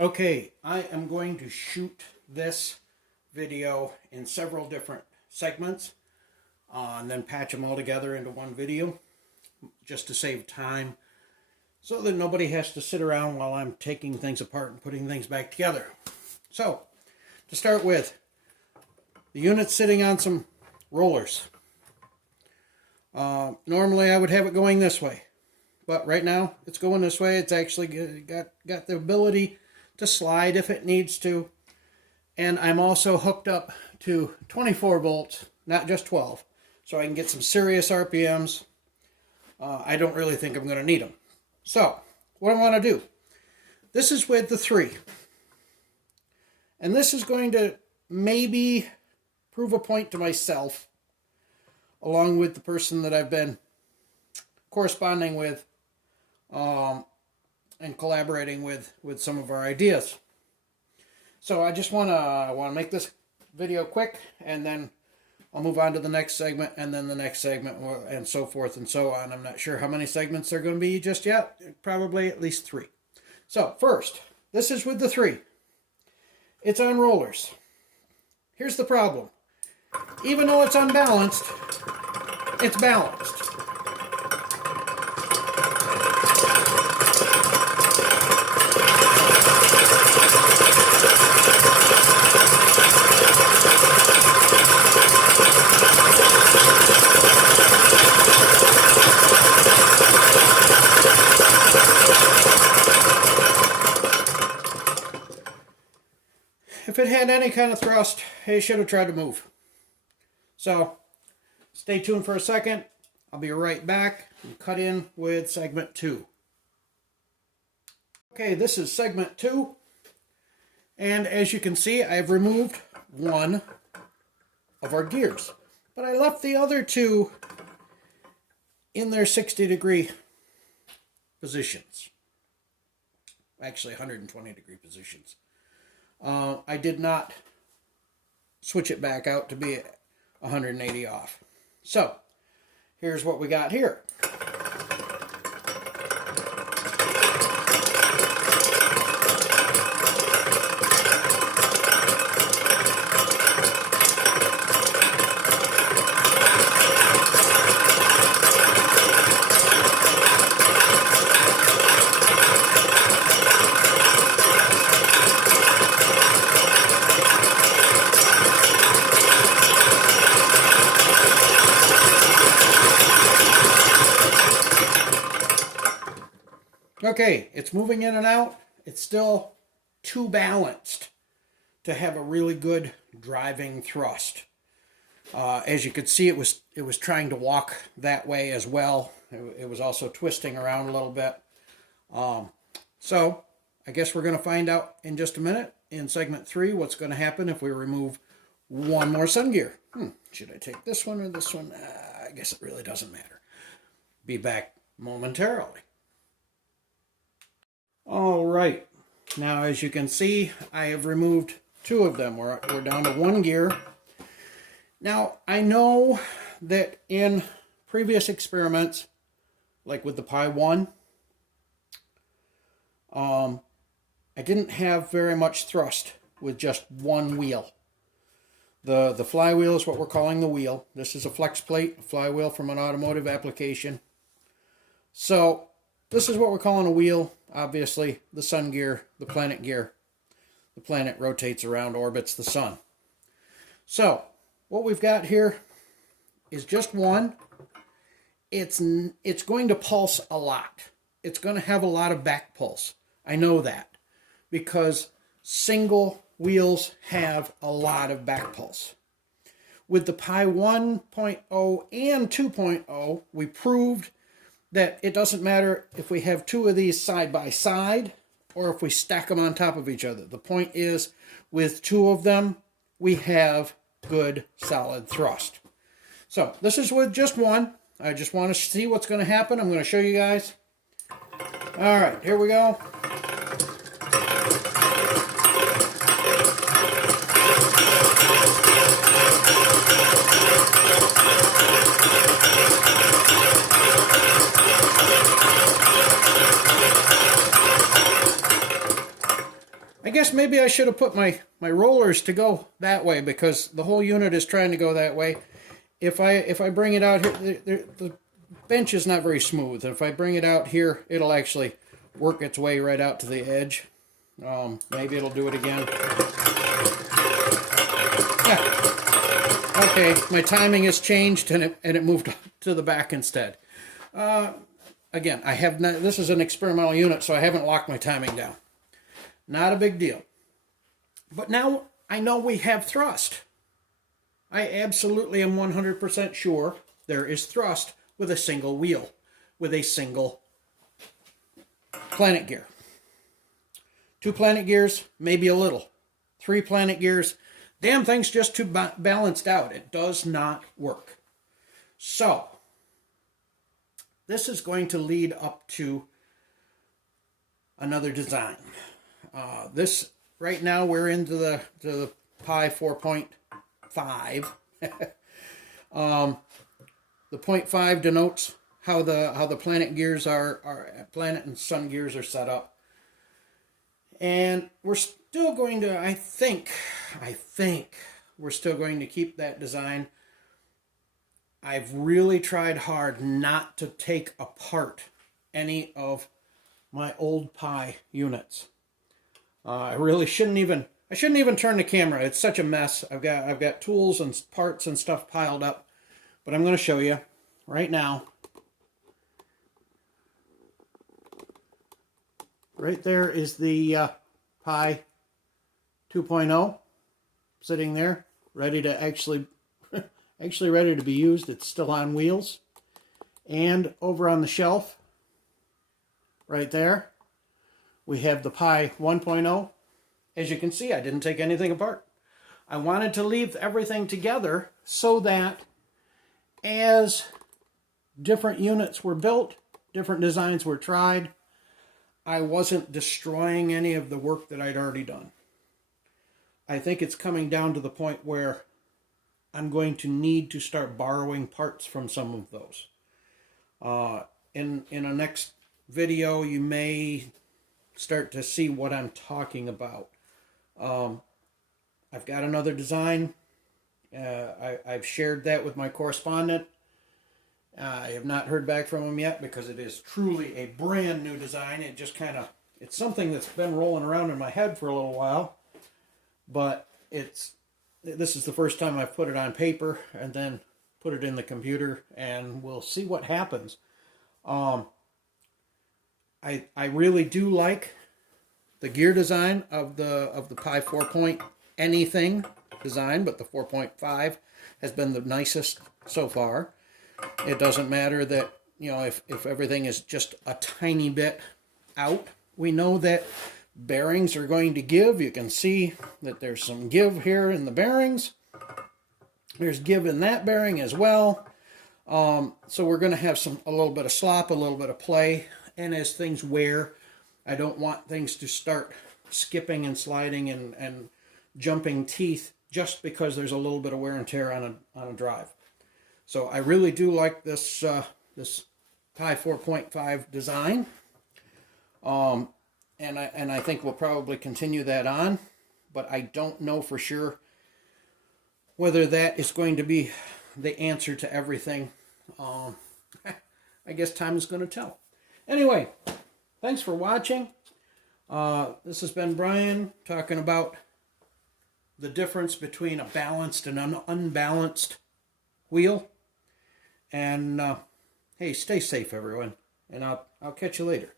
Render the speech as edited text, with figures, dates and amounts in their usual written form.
Okay, I am going to shoot this video in several different segments and then patch them all together into one video just to save time so that nobody has to sit around while I'm taking things apart and putting things back together. So, to start with, the unit's sitting on some rollers. Normally I would have it going this way, but right now it's going this way. It's actually got the ability to slide if it needs to. And I'm also hooked up to 24 volts, not just 12, so I can get some serious RPMs. I don't really think I'm going to need them. So, what I want to do, this is with the 3. And this is going to maybe prove a point to myself, along with the person that I've been corresponding with and collaborating with some of our ideas. So I just want to make this video quick, and then I'll move on to the next segment, and then the next segment, and so forth and so on. I'm not sure how many segments there are going to be just yet. Probably at least 3. So first, this is with the 3. It's on rollers. Here's the problem. Even though it's unbalanced, it's balanced. If it had any kind of thrust, it should have tried to move. So, stay tuned for a second. I'll be right back and cut in with segment 2. Okay, this is segment 2. And as you can see, I've removed one of our gears. But I left the other 2 in their 60-degree positions. Actually, 120-degree positions. I did not switch it back out to be 180 off. So, here's what we got here. Okay, it's moving in and out. It's still too balanced to have a really good driving thrust. As you could see, it was trying to walk that way as well. It was also twisting around a little bit. So I guess we're going to find out in just a minute in segment 3 what's going to happen if we remove one more sun gear. Should I take this one or this one? I guess it really doesn't matter. Be back momentarily. All right, now as you can see, I have removed 2 of them. We're down to 1 gear. Now, I know that in previous experiments, like with the Pi 1, I didn't have very much thrust with just 1 wheel. The flywheel is what we're calling the wheel. This is a flex plate, a flywheel from an automotive application. So, this is what we're calling a wheel. Obviously, the sun gear, the planet gear. The planet rotates around, orbits the sun. So, what we've got here is just 1. It's going to pulse a lot. It's going to have a lot of back pulse. I know that because single wheels have a lot of back pulse. With the Pi 1.0 and 2.0, we proved that it doesn't matter if we have 2 of these side by side or if we stack them on top of each other. The point is, with 2 of them, we have good solid thrust. So this is with just 1. I just want to see what's going to happen. I'm going to show you guys. All right, here we go. guess maybe I should have put my rollers to go that way, because the whole unit is trying to go that way. If I bring it out here, the bench is not very smooth. If I bring it out here, it'll actually work its way right out to the edge. Maybe it'll do it again. Yeah. Okay, my timing has changed, and it moved to the back instead. Again, I have not. This is an experimental unit, so I haven't locked my timing down. Not a big deal. But now I know we have thrust. I absolutely am 100% sure there is thrust with a single wheel, with a single planet gear. 2 planet gears, maybe a little. 3 planet gears, damn thing's just too balanced out. It does not work. So, this is going to lead up to another design. This, right now, we're into the Pi 4.5. The 0.5 denotes how the planet gears are planet and sun gears are set up. And we're still going to, I think we're still going to keep that design. I've really tried hard not to take apart any of my old Pi units. I really shouldn't even turn the camera. It's such a mess. I've got tools and parts and stuff piled up, but I'm going to show you right now. Right there is the Pi 2.0 sitting there, ready to actually ready to be used. It's still on wheels. And over on the shelf, right there, we have the Pi 1.0. As you can see, I didn't take anything apart. I wanted to leave everything together so that as different units were built, different designs were tried, I wasn't destroying any of the work that I'd already done. I think it's coming down to the point where I'm going to need to start borrowing parts from some of those. In a next video, you may start to see what I'm talking about. I've got another design. I've shared that with my correspondent. I have not heard back from him yet because it is truly a brand new design. It just it's something that's been rolling around in my head for a little while, but this is the first time I've put it on paper and then put it in the computer, and we'll see what happens. I really do like the gear design of the Pi 4 point anything design, but the 4.5 has been the nicest so far. It doesn't matter that, you know, if everything is just a tiny bit out. We know that bearings are going to give. You can see that there's some give here in the bearings. There's give in that bearing as well. So we're going to have a little bit of slop, a little bit of play. And as things wear, I don't want things to start skipping and sliding and jumping teeth just because there's a little bit of wear and tear on a drive. So I really do like this this Pi 4.5 design. And I think we'll probably continue that on, but I don't know for sure whether that is going to be the answer to everything. I guess time is going to tell. Anyway, thanks for watching. This has been Brian talking about the difference between a balanced and an unbalanced wheel. And hey, stay safe, everyone, and I'll catch you later.